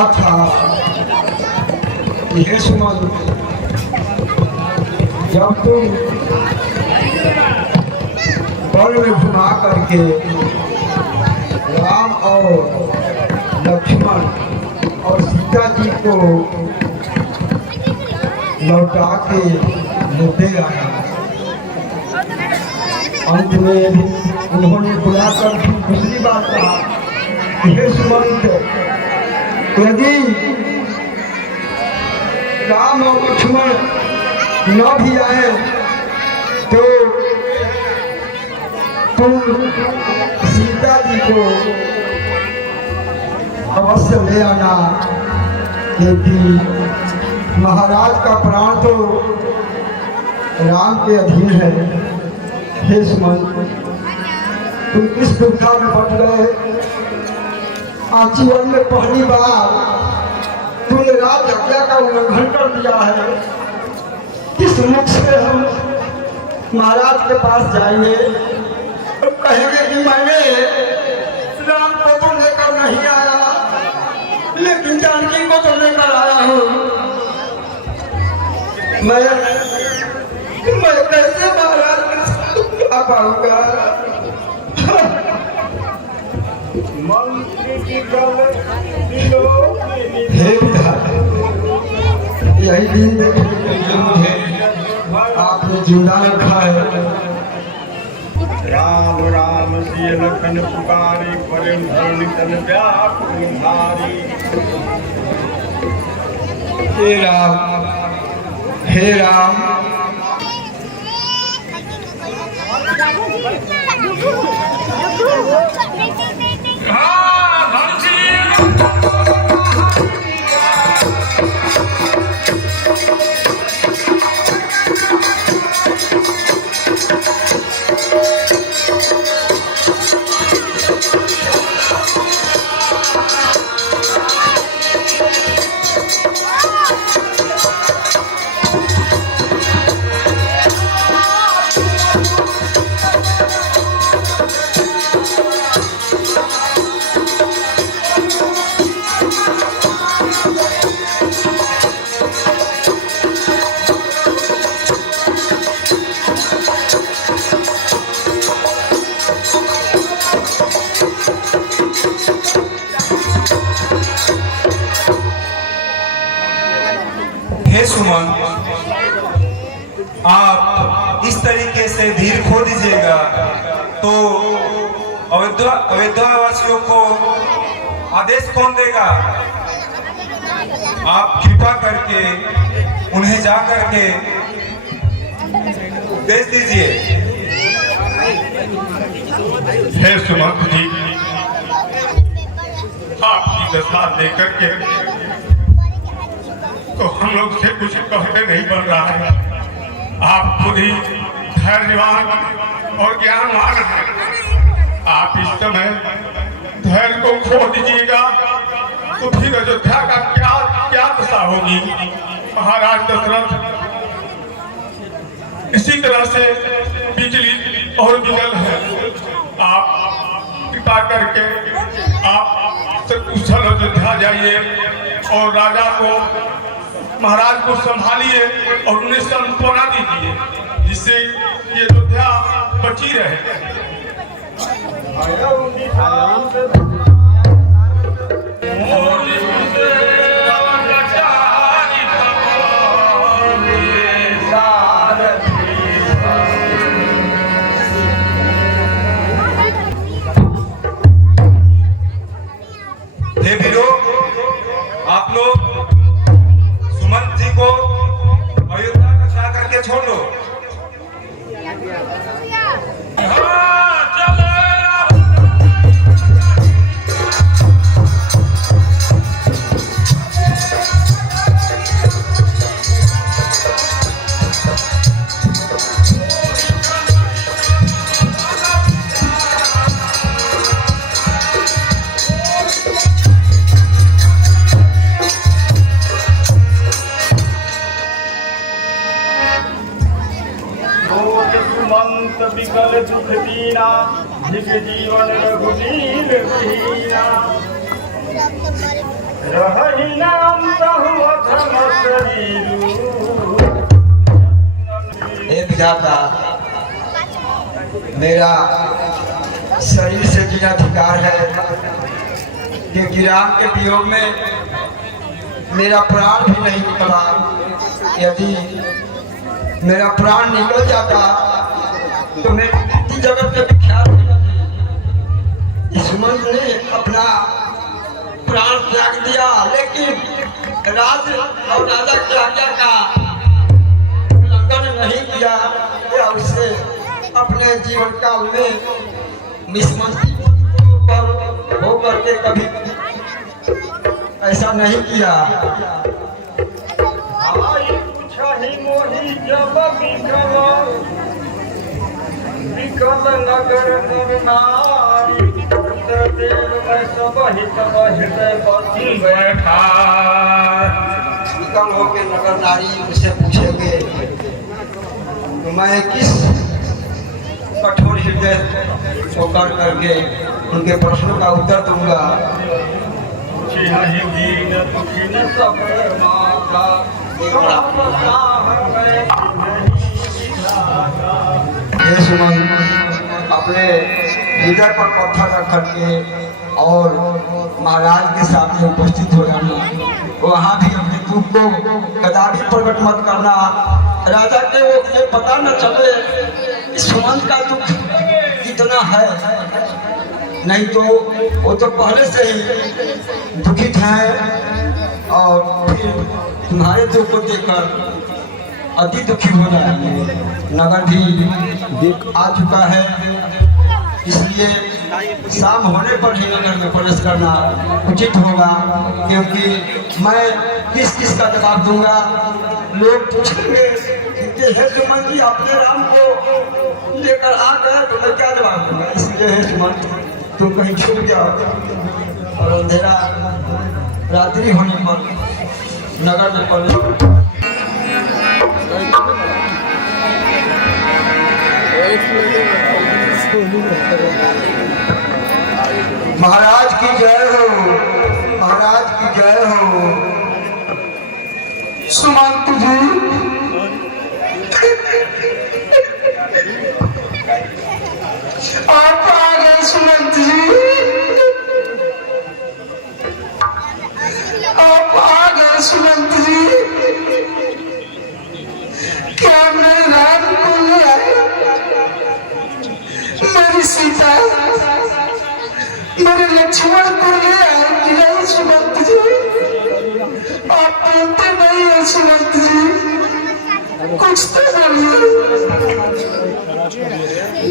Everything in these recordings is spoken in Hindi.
कहा था कि हे सुमन, जब तुम बल में घुमा करके राम और लक्ष्मण और सीता जी को लौटा के लेते आया। अंत में उन्होंने बुलाकर दूसरी बात कहा, हे सुमंत, यदि राम और लक्ष्मण न भी आए तो तुम सीता जी को अवश्य ले आना, क्योंकि महाराज का प्राण तो राम के अधीन है। हे सुमंत, तुम किस दुविधा में पड़ गए? आज जीवन में पहली बार तुमने राज आज्ञा का उल्लंघन कर दिया है। किस मुख से हम महाराज के पास जाएंगे और कहेंगे कि मैंने राम को तो लेकर नहीं आया, लेकिन जानकी को तो लेकर आया हूँ। मैं कैसे महाराज आ पाऊंगा? हे यही दिन देखने के लिए मुझे आपने जिंदा रखा है। राम राम सिय लखन पुकारे, परम धरणी तन व्याकुल भारी। हे राम, हे राम, हे सुमन, आप इस तरीके से धीर खो दीजिएगा तो अयोध्या वासियों को आदेश कौन देगा? आप कृपा करके उन्हें जा करके उपदेश दीजिए। हे सुमंत जी, आपकी दशा देकर के तो हम लोग से कुछ कहने नहीं बन रहा है। आप खुद ही धैर्यवान और ज्ञानवान हैं। आप इस समय धैर्य को खो दीजिएगा तो फिर अयोध्या का क्या दशा होगी? महाराज दशरथ इसी तरह से बिजली और बिगल है। आप कृपा करके आप कुशल अयोध्या जाइए और राजा को, महाराज को संभालिए और उन्हें सांत्वना दीजिए, जिससे ये अयोध्या बची रहे। हे वीरों, आप लोग सुमंत जी को अयोध्या में जा करके छोड़ दो। विकल दुख दीना, जिस जीवन रघुवीर दीना। रही नाम सहु अधम शरीरू। हे विधाता, मेरा शरीर से जीना अधिकार है, क्योंकि राम के वियोग में मेरा प्राण भी नहीं निकला। यदि मेरा प्राण निकल जाता तो मैं जगत में विख्यात हो जाती। इस मंत्र ने अपना प्राण त्याग दिया, लेकिन राज और राजा की आज्ञा का उल्लंघन नहीं किया या उसे अपने जीवन काल में निष्मंत्री पर होकर के कभी ऐसा नहीं किया। आई पूछहि मोहि जब विकल नगर निर्नारी। देव में सब हित हृदय बसी बैठा। विकल होकर नगर नारी उसे पूछेंगे तो मैं किस कठोर हृदय होकर करके उनके प्रश्नों का उत्तर दूंगा। छिहि दीन दुखिन सब माता। ये सुमन अपने हृदय पर पत्थर रख करके और महाराज के सामने उपस्थित हो जाना। वहाँ भी अपने दुख को कदापि प्रकट मत करना। राजा के वो ये पता न चले कि सुमन का दुख कितना है, नहीं तो वो तो पहले से ही दुखित है और फिर तुम्हारे दुख को देखकर अति दुखी हो जाएंगे। नगर भी आ चुका है, इसलिए शाम होने पर ही नगर में प्रवेश करना उचित होगा, क्योंकि मैं किस किस का जवाब दूंगा। लोग पूछेंगे कि हे सुमन जी अपने राम को लेकर आ गए, तो मैं क्या जवाब दूंगा। इसलिए हे सुमन तुम कहीं छूट जाओ और अंधेरा रात्रि होने पर नगर में प्रवेश। महाराज की जय हो, महाराज की जय हो। सुमंत जी आप आ गए। सुमंत जी आप आ गए। सुमंत जी क्या मैं राम को ले आया? मेरी सीता मेरे लक्ष्मण को ले आए कि नहीं? सुमंत जी आप बोलते नहीं है। सुमंत जी कुछ तो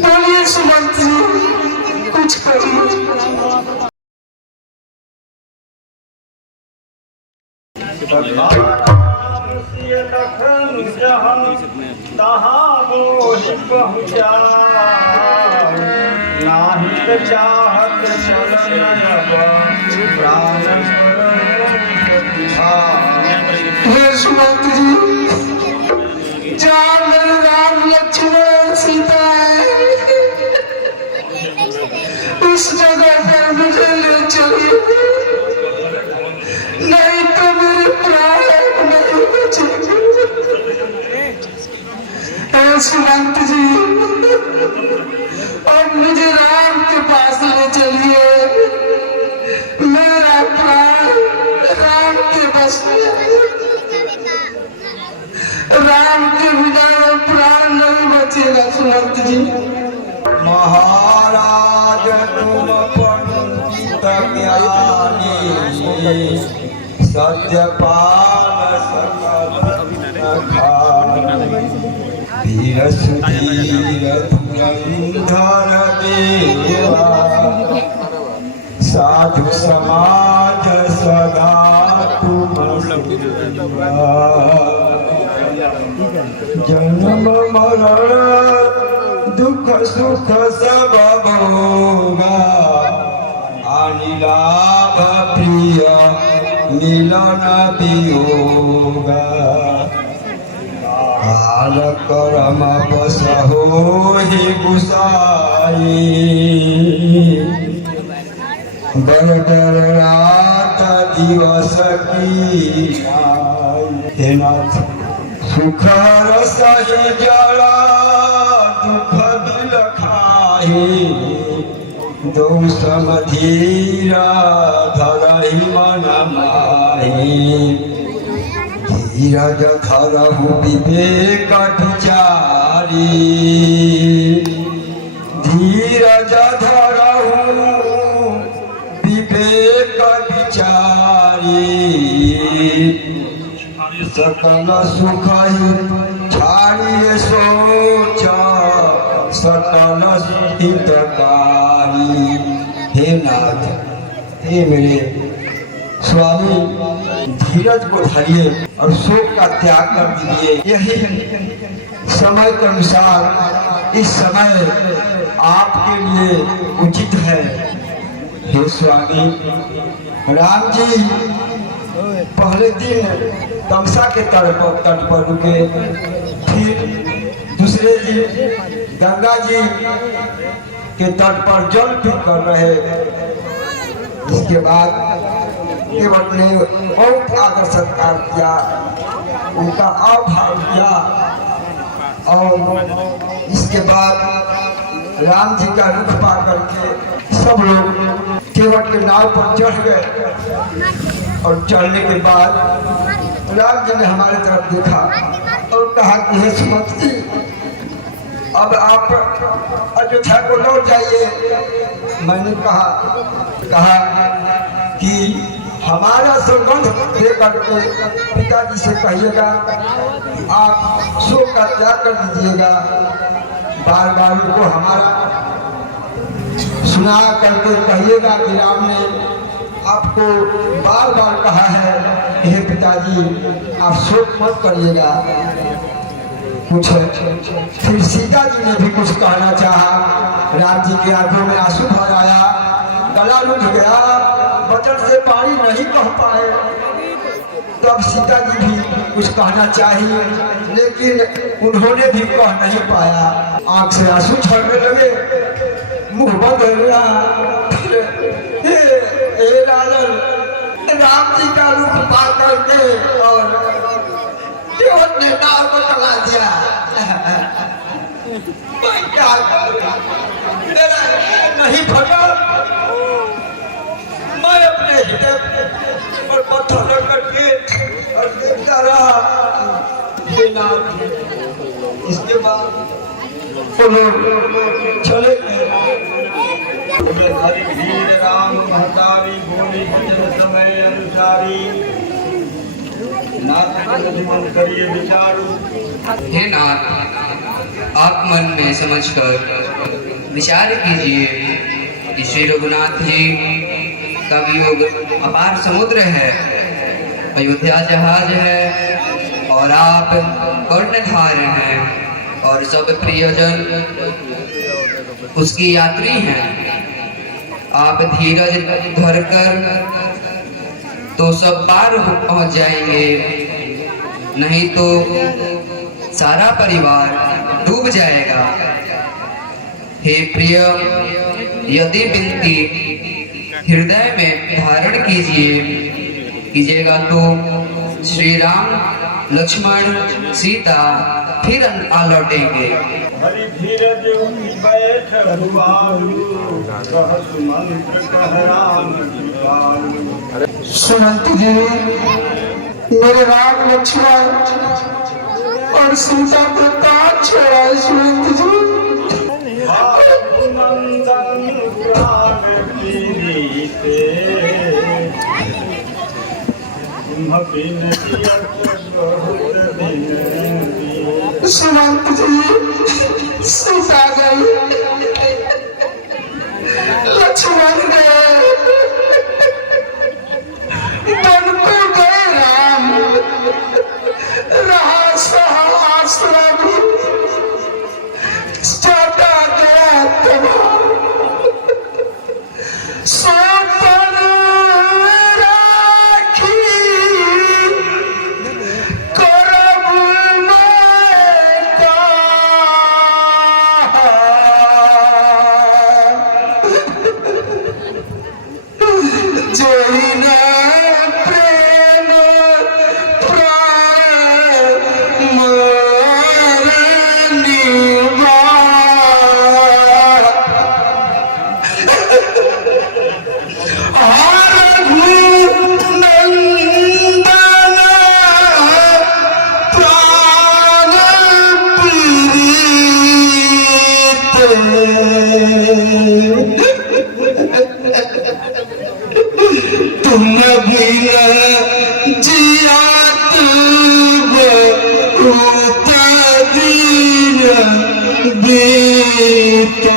बोलिए सुमंत जी, कुछ करिए। लखन जहाँ तहाँ मोहि पहुँचा। नाहित चाहत चलन अब प्राण हे सुमंत जी, जहाँ मेरे राम लक्ष्मण सीता है उस जगह पर मुझे ले चलिए, नहीं तो मेरे प्राण नहीं बचेंगे। हे सुमंत जी अब मुझे राम के पास ले चलिए, मेरा प्राण राम के बस में। राम के बिना प्राण नहीं बचेगा। सुमंत जी महाराज तुम पंडित ज्ञानी सत्यपाल वीर सुधीर धुरंधर देवा साधु समाज सदा तुम जन्म मरण दुख सुख सब भोगा आणि लाभ प्रिय मिलन वियोगा काल कर्म बस होहि गुसाई बरदर रात दिवस की हे नाथ सुख रस जड़ा दुख दिल खाही दो समधीरा धरहि मन माही धीरज धरहु विवेक विचारी धीरज धरहु विवेक विचारी सकल सुख छाड़िए सोच सकल हितकारी हे नाथ हे मेरे स्वामी धीरज को धरिए और शोक का त्याग कर दीजिए। यही समय के अनुसार इस समय आपके लिए उचित है। हे स्वामी राम जी पहले दिन तमसा के तट पर रुके, फिर दूसरे दिन गंगा जी के तट पर जल पी कर रहे। इसके बाद केवट ने बहुत आदर सत्कार किया, उनका आभार किया और इसके बाद राम जी का रुख पा करके सब लोग केवट के नाव पर चढ़ गए और चढ़ने के बाद राम जी ने हमारे तरफ देखा और कहा कि हे सुमंत जी, अब आप अयोध्या को लौट जाइए। मैंने कहा कि हमारा संबंध दे करके पिताजी से कहिएगा आप शोक का त्याग कर दीजिएगा। बार बार उनको हमारा सुना करके कहिएगा कि राम ने आपको बार बार कहा है हे पिताजी आप शोक मत करिएगा। कुछ फिर सीता जी ने भी कुछ कहना चाहा, राम जी के आंखों में आंसू भर आया, गला रुझ गया, वचन से पानी नहीं कह पाए। तब सीता जी भी कुछ कहना चाहिए लेकिन उन्होंने भी कह नहीं पाया। आंख से आंसू झड़ने लगे, मुंह बंद हो गया। हे राजन, राम जी का रूप पा करके और केवट ने नाव को चला दिया। मैं क्या करूं? मेरा नहीं फटा। मैं अपने हृदय पर पत्थर रख करके और देखता रहा। ये नाव इसके बाद चले हरि धीर राम महतारी बोली भजन समय अनुसारी नाथ मन करिए विचारू। हे नाथ, आप मन में समझकर विचार कीजिए कि श्री रघुनाथ जी का वियोग अपार समुद्र है, अयोध्या जहाज है और आप कर्णधार हैं और सब प्रियजन उसकी यात्री हैं। आप धीरज धरकर तो सब पार पहुंच जाएंगे, नहीं तो सारा परिवार डूब जाएगा। हे प्रिय, यदि विनती हृदय में धारण कीजिएगा तो श्री राम लक्ष्मण सीता फिर आ लौटेंगे। हरि धीरज बैठ मंत्र कह राम सुमंत जी, मेरे राम लक्ष्मण और सीता को ताज छोड़ा। सुमंत जी नंदन प्राण पीड़िते सुमंत जी, सीता गई, लक्ष्मण गए, मन को गए राम, रहा सहा आश्रम, छोटा गया तबाह, सोपन राखी करब मैं जय बीते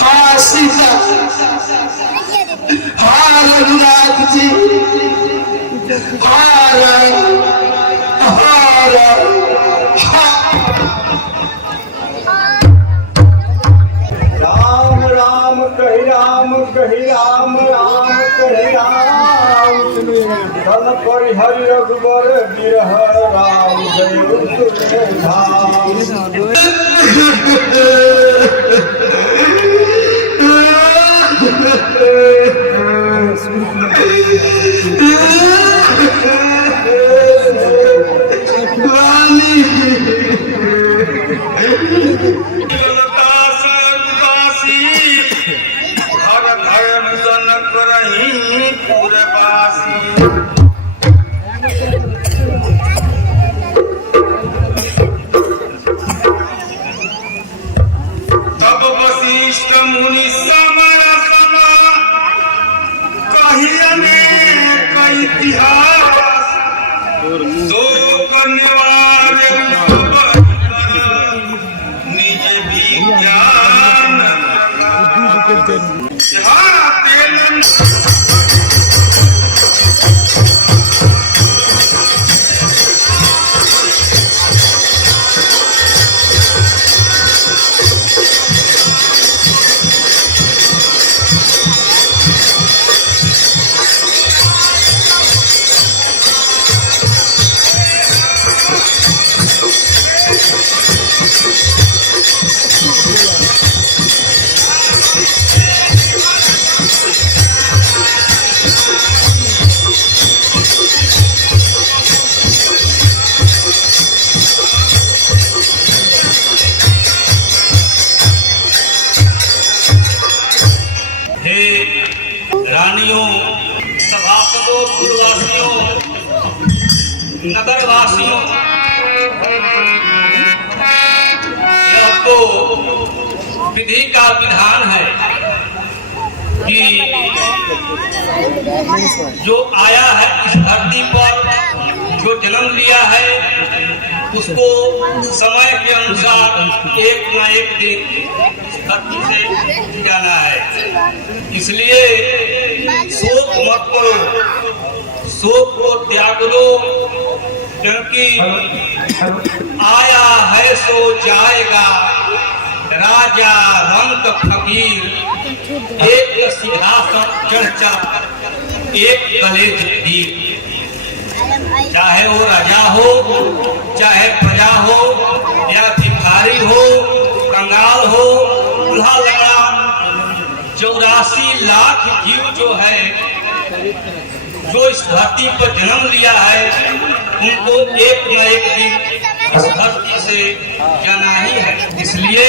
हाँ सीता हाँ रघुनाथ जी राम राम कही राम कही राम राम कही राम धन पर हरि रघुबर बिरह राम जय धाम रानियों, सभासदों, कुलवासियों, नगरवासियों, यह तो विधि का विधान है कि जो आया है इस धरती पर, जो जन्म लिया है, उसको समय के अनुसार एक न एक दिन धरती से जाना है। इसलिए शोक मत करो, शोक को त्याग दो, क्योंकि आया है सो जाएगा, राजा रंग फकीर, एक सिंहासन चढ़ चढ़ एक गले जगदीर। चाहे वो राजा हो, चाहे प्रजा हो, या भिखारी हो, कंगाल हो, दूल्हा लंगड़ा, 84 लाख जीव जो है, जो इस धरती पर जन्म लिया है, उनको एक न एक दिन इस धरती से जाना ही है। इसलिए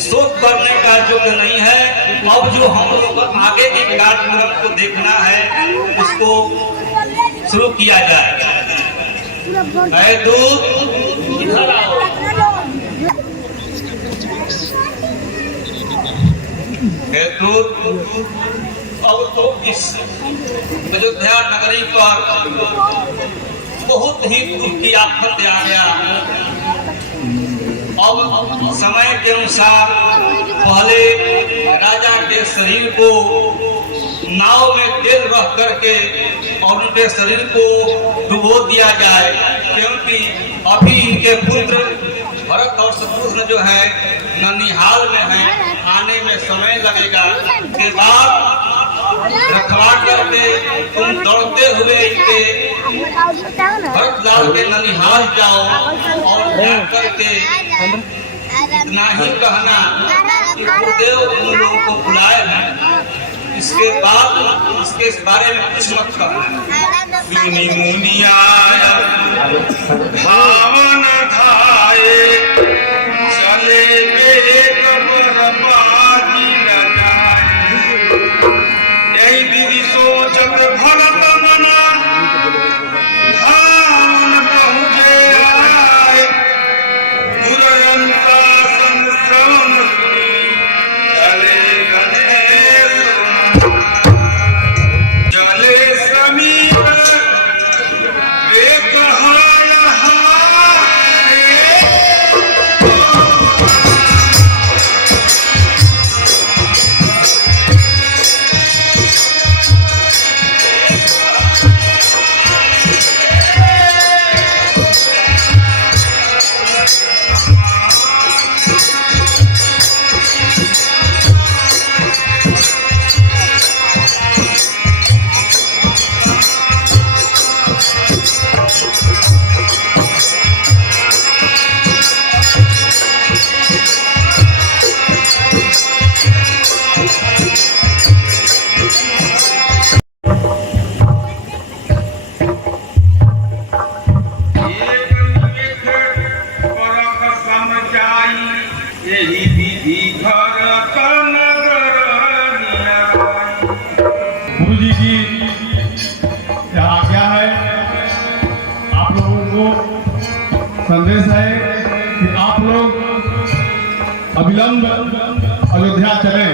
शोक करने का योग्य नहीं है। अब जो हम लोग आगे के कार्यक्रम को देखना है, उसको शुरू किया जाए। दूध इधर आओ। अब तो इस अयोध्या नगरी पर बहुत ही दुख की आफत आ गया। अब समय के अनुसार पहले राजा के शरीर को नाव में तेल रख करके और उनके शरीर को डुबो दिया जाए, क्योंकि अभी के पुत्र भरत और शत्रुघ्न जो है ननिहाल में है, आने में समय लगेगा। के बाद रखवा करके तुम दौड़ते हुए इनके भरत लाल के ननिहाल जाओ और जाकर के इतना ही कहना कि गुरुदेव उन लोगों को बुलाए हैं। इसके बाद इसके इस बारे में कुछ मत कहना। भावन धाये चले गए यही दीदी सोचत भरत मना धावन पहुँचे आए उदयंता संश्रवण चले गणेश चले समीप संदेश है कि आप लोग अविलंब अयोध्या चलें।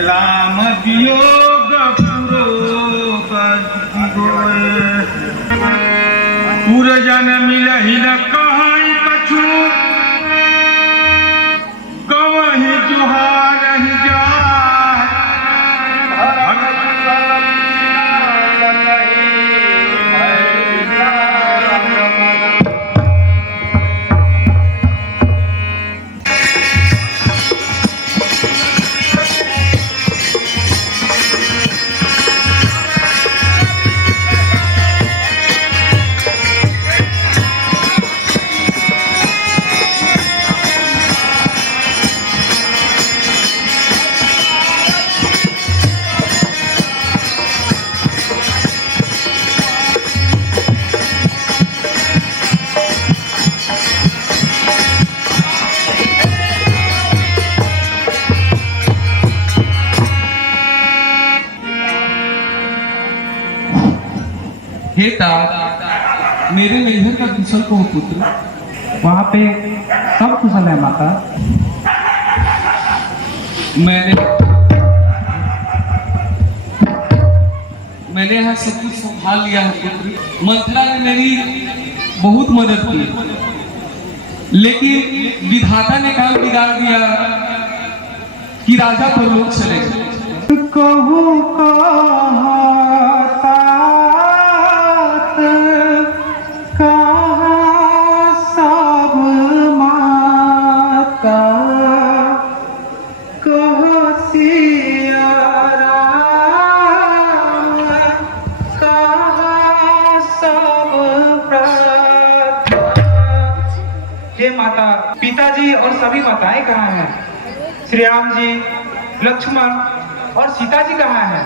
राम वियोग पुरजन मिलहि न कहीं कछु गवहि जुहारहि हे तात, मेरे नैहर का कुशल को पुत्र, वहाँ पे सब कुशल है माता। मैंने यहाँ सब कुछ संभाल लिया है पुत्र। मंथरा ने मेरी बहुत मदद की, लेकिन विधाता ने काम बिगाड़ दिया कि राजा पर लोग चले गए। हे माता, पिताजी और सभी माताएं कहाँ हैं? श्री राम जी, लक्ष्मण और सीता जी कहाँ हैं?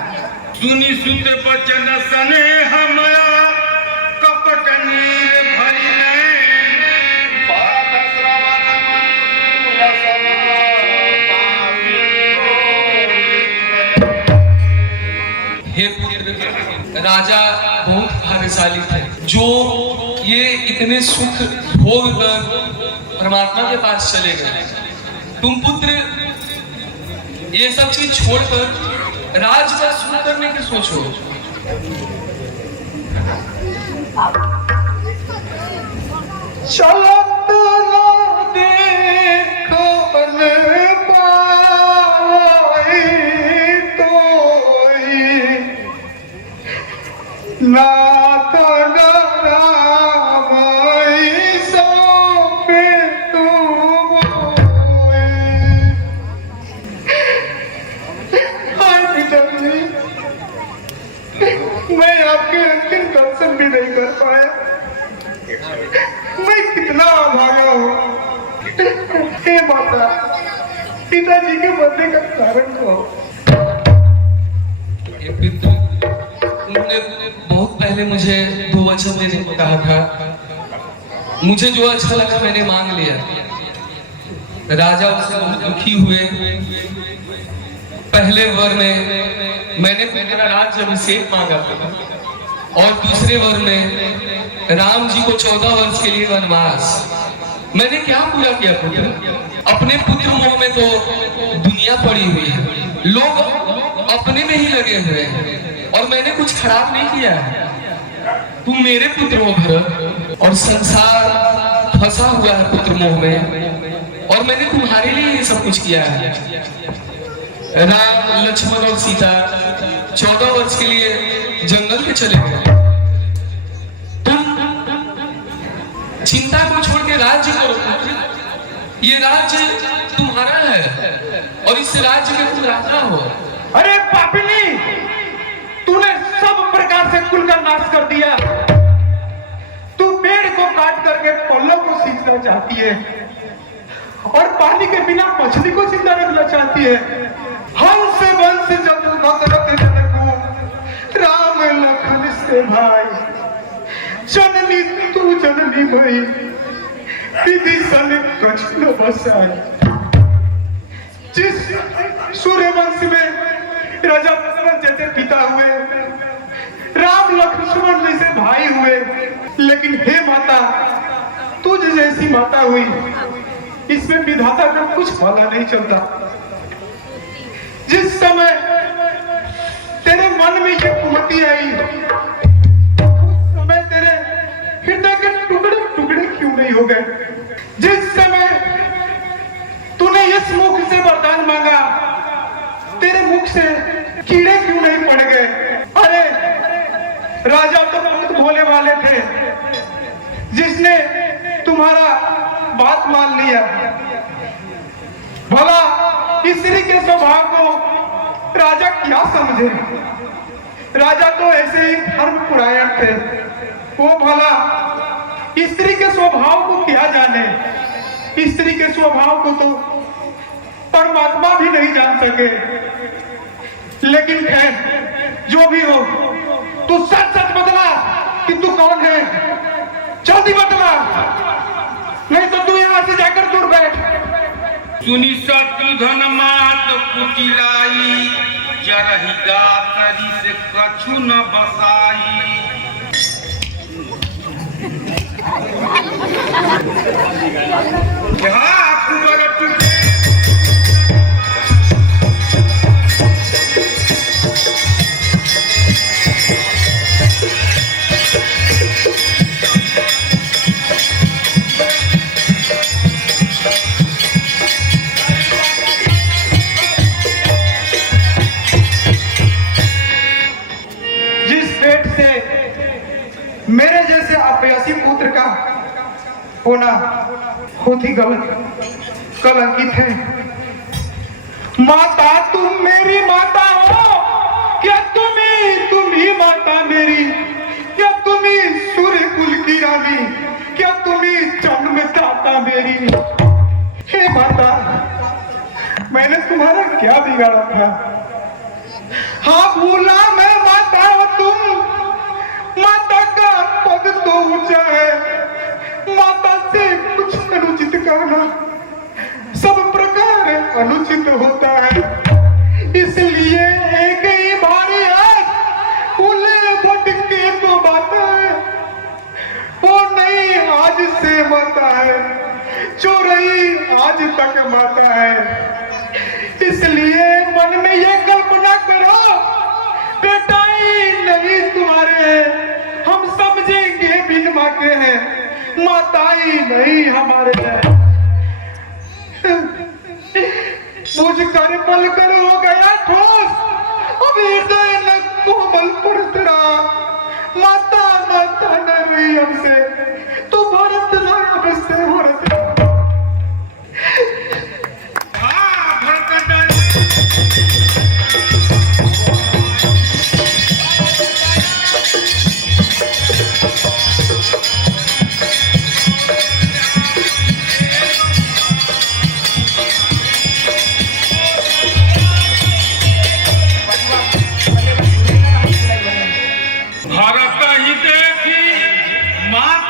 सुनी सुत बचन सने हमया कपट नीर भरी नैन पाठ श्रवण मंगल हे पुत्र, राजा बहुत भाग्यशाली थे जो ये इतने सुख भोग कर परमात्मा के पास चले गए। तुम पुत्र ये सब चीज छोड़कर राज का सुख करने की सोचो। मैं आपके अंतिम दर्शन भी नहीं कर पाया। मैं कितना अभागा हूँ। हे माता, पिताजी के मरने का कारण कहो। उन्होंने बहुत पहले मुझे 2 वचन देने को कहा था। मुझे जो अच्छा लगा मैंने मांग लिया। राजा उससे बहुत दुखी हुए। पहले वर में मैंने मेरा राज्य अभिषेक मांगा और दूसरे वर में राम जी को 14 वर्ष के लिए वनवास। मैंने क्या पूरा किया पुत्र? अपने पुत्र मोह में तो दुनिया पड़ी हुई है, लोग अपने में ही लगे हुए हैं और मैंने कुछ खराब नहीं किया है। तुम मेरे पुत्र हो भरत, और संसार फंसा हुआ है पुत्र मोह में, और मैंने तुम्हारे लिए ये सब कुछ किया है। राम, लक्ष्मण और सीता 14 वर्ष के लिए जंगल में चले गए। तुम चिंता को छोड़ के राज्य करो पुत्र। ये राज्य तुम्हारा है और इस राज्य में तुम राजा हो। अरे पापिनी, तूने सब प्रकार से कुल का नाश कर दिया। तू पेड़ को काट करके पल्लों को सींचना चाहती है और पानी के बिना मछली को जिंदा रखना चाहती है। हंस वंश जब दशरथ जनकू, राम लखन से भाई, जननी तू जननी मई, विभीषण कछु न बसाई। जिस सूर्यवंश में राजा दशरथ जैसे पिता हुए, राम लक्ष्मण जैसे भाई हुए, लेकिन हे माता, तुझ जैसी माता हुई, इसमें विधाता का कुछ भला नहीं चलता। जिस समय तेरे मन में ये कुमति आई, उस समय तेरे हृदय के टुकड़े टुकड़े क्यों नहीं हो गए? जिस समय तूने इस मुख से वरदान मांगा, तेरे मुख से कीड़े क्यों नहीं पड़ गए? अरे राजा तो बहुत भोले वाले थे, जिसने तुम्हारा बात मान लिया। भला स्त्री के स्वभाव को राजा क्या समझे? राजा तो ऐसे ही धर्म पुरायण थे, वो भला स्त्री के स्वभाव को क्या जाने? स्त्री के स्वभाव को तो परमात्मा भी नहीं जान सके। लेकिन खैर, जो भी हो, तू सच सच बतला कि तू कौन है। जल्दी बतला, नहीं तो तू यहाँ से जाकर दूर बैठ। सुनी शत्रुघ्न मात कुटिलाई, जरहि गातरी से कछु न बसाई। जिस पेट से मेरे जैसे अपयसी पुत्र का होना खुद ही कलंकित है। माता, तुम मेरी माता हो क्या? तुम ही माता मेरी क्या? तुम ही सूर्य कुल की रानी क्या? तुम ही जन्म दाता मेरी। हे माता, मैंने तुम्हारा क्या बिगाड़ा था? हाँ भूला मैं माता हो तुम। माता का पद तो ऊंचा है, माता से कुछ अनुचित कहना सब प्रकार अनुचित होता है। इसलिए एक ही बारी आज फूले भटके को बाता है, वो नहीं आज से माता है, जो रही आज तक माता है। इसलिए मन में ये कल्पना करो, बेटा ही नहीं तुम्हारे, हम समझेंगे बिन माँ के हैं, माता ही नहीं हमारे हैं। मुझ कर पल कर हो गया ठोस, अब हृदय न कोमल पड़त रहा। माता माता न रही हमसे, तो भरत न अब से भरत। भारत ही देखी माँ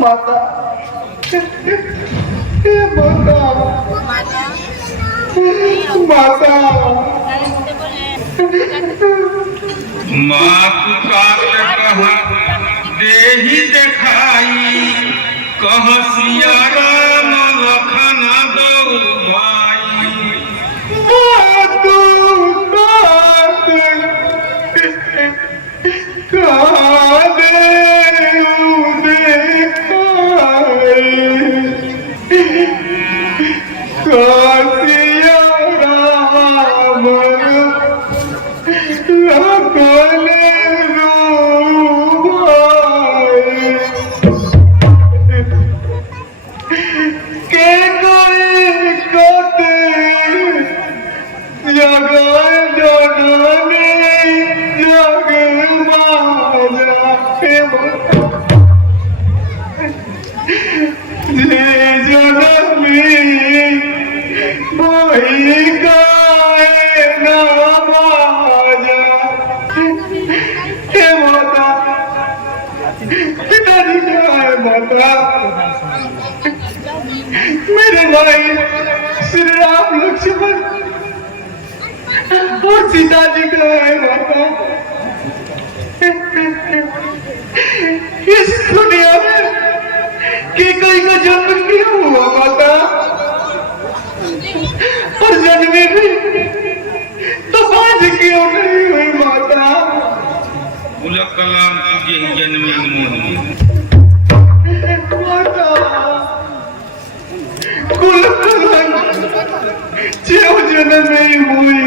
माता माता माँ पुकार कहा देही देखाई कह सिया राम लखन दो भाई मेरे भाई श्री राम लक्ष्मण और सीता जी का है माता। इस दुनिया में कि कोई का जन्म क्यों हुआ माता, और जन्मे भी तो आज क्यों नहीं हुई माता। उलग कलाम तुझे जन्मे माता कुल जीव जन्म नहीं हुई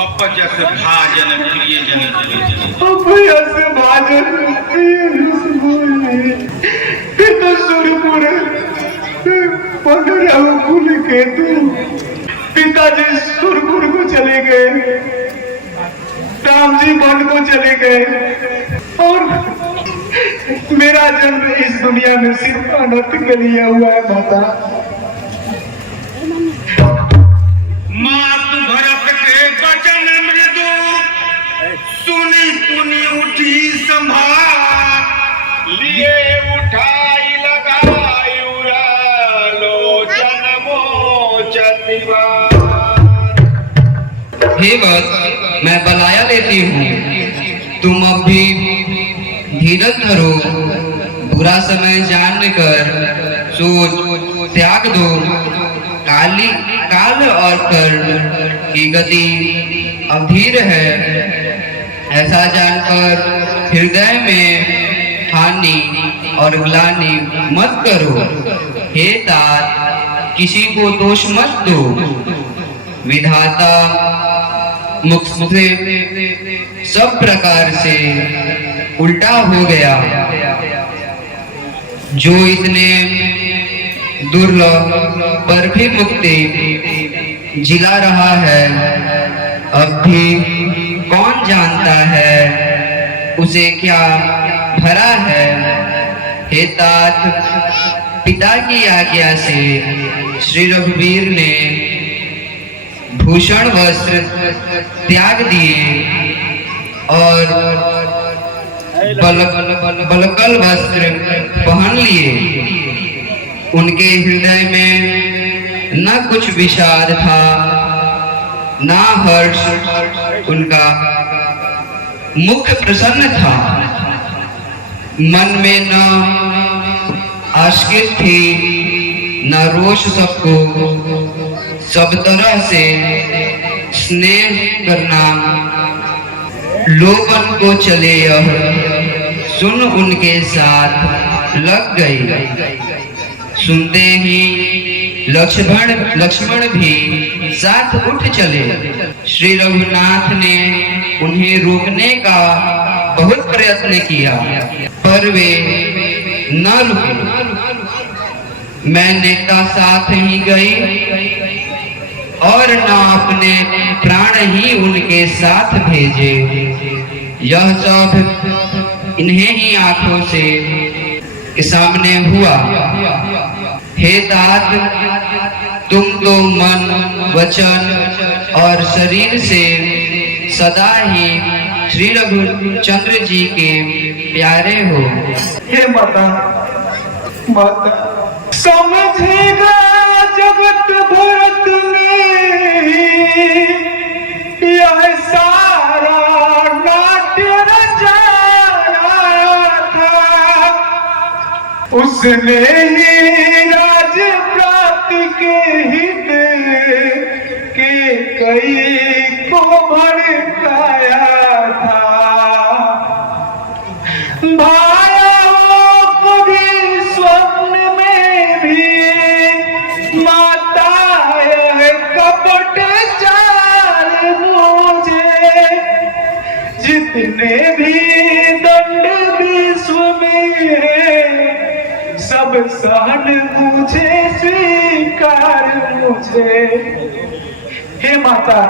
अपज से भाजन प्रिय जन अपया से भाजन पिता सुरपुर पंद्रह कुल के तू पिताजी सुरपुर को चले गए, राम जी वन को चले गए और मेरा जन्म इस दुनिया में सिर्फ अनर्थ के लिए हुआ है माता। मातु भरत के वचन मृदु सुनी पुनि उठी संभाल लिए उठाई लगाई लोचन मोचतिवा। हे वत्स, मैं बलाया लेती हूँ, तुम अब भी धीरज धरो, बुरा समय जानकर सोच त्याग दो। काल और कर्ण की गति अधीर है, ऐसा जानकर हृदय में हानि और ग्लानि मत करो। हे तात, किसी को दोष मत दो, विधाता मुख से सब प्रकार से उल्टा हो गया। जो इतने दुर्लभ पर भी मुक्ति जिला रहा है, अब भी कौन जानता है उसे क्या भरा है। हे तात, पिता की आज्ञा से श्री रघुवीर ने भूषण वस्त्र त्याग दिए और बलकल वस्त्र पहन लिए। उनके हृदय में न कुछ विषाद था, न हर्ष, उनका मुख प्रसन्न था। मन में न आश्कित थी न रोष, सबको सब तरह से स्नेह करना। लोगन को चले यह सुन उनके साथ लग गई। सुनते ही लक्ष्मण भी साथ उठ चले। श्री रघुनाथ ने उन्हें रोकने का बहुत प्रयत्न किया, पर वे न रुके। मैं नेता साथ ही गई और न अपने प्राण ही उनके साथ भेजे। यह सब इन्हें ही आंखों से के सामने हुआ। हे तात, तुम तो मन, वचन और शरीर से सदा ही श्री रघुचंद्र जी के प्यारे हो। हे माता, माता समझेगा जगत भरत में यह सारा नाट्य रचाया था। उसने ही राज प्राप्त के हित के कई को भड़काया था। भाया कभी स्वप्न में भी माता यह कपट चाल मुझे। जितने भी दंड विश्व में सब सहन मुझे स्वीकार मुझे। हे माता,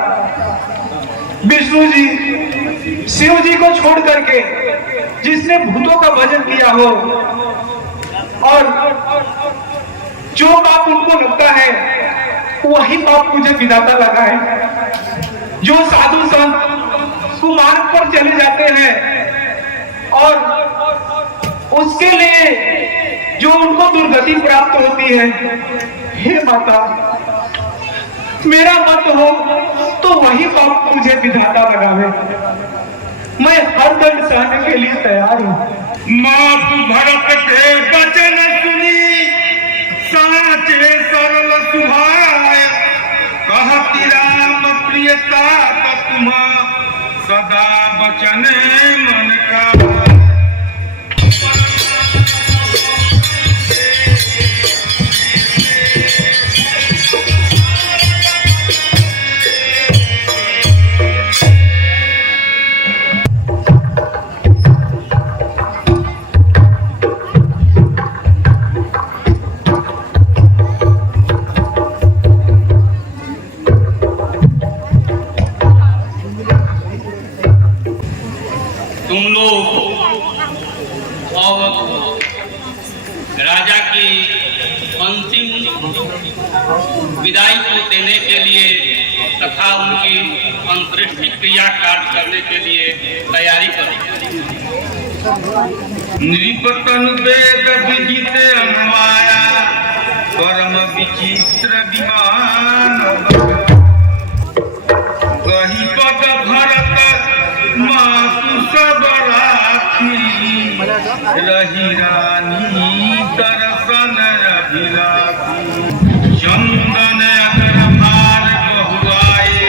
विष्णु जी शिव जी को छोड़ करके जिसने भूतों का भजन किया हो और जो पाप उनको लगता है वही पाप मुझे विधाता लगा है। जो साधु संत कुमार्ग पर चले जाते हैं और उसके लिए जो उनको दुर्गति प्राप्त होती है, हे माता मेरा मत हो तो वही पाप मुझे विधाता लगावे। मैं हर दंड सहने के लिए तैयार हूँ। मातु भरत के वचन सुनी साचे सरल सुभाय। कहती राम प्रियता तुम सदा वचन मन का। तुम लोग और राजा की अंतिम विदाई को देने के लिए तथा उनकी अंत्येष्टि क्रिया कार्य करने के लिए तैयारी करो। नृपतन वेद विदित अन्वाया परम विचित्र विमान। गही पद भरत मातु सब राखी। रही रानी दर्शन अभिलाषी। चंदन अगर भार बहुआए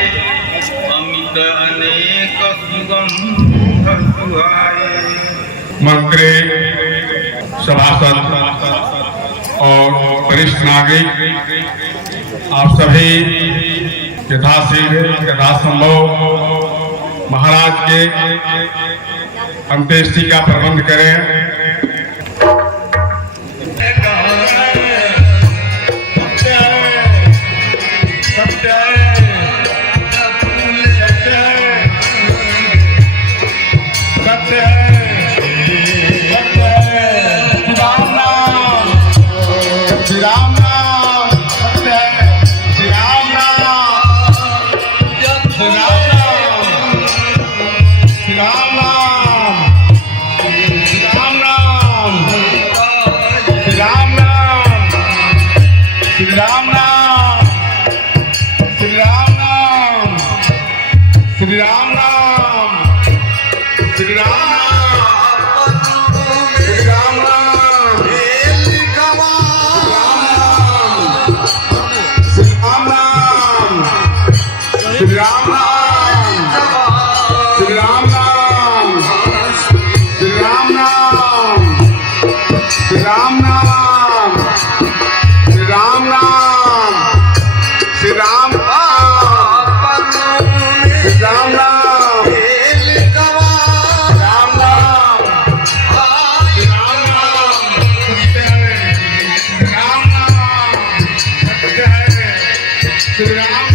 अमित अनेक सुगंध सुहाए। मंत्री, सभासद और वरिष्ठ नागरिक, आप सभी यथाशीघ्र यथासंभव महाराज के अंत्येष्टि का प्रबंध करें। श्री राम।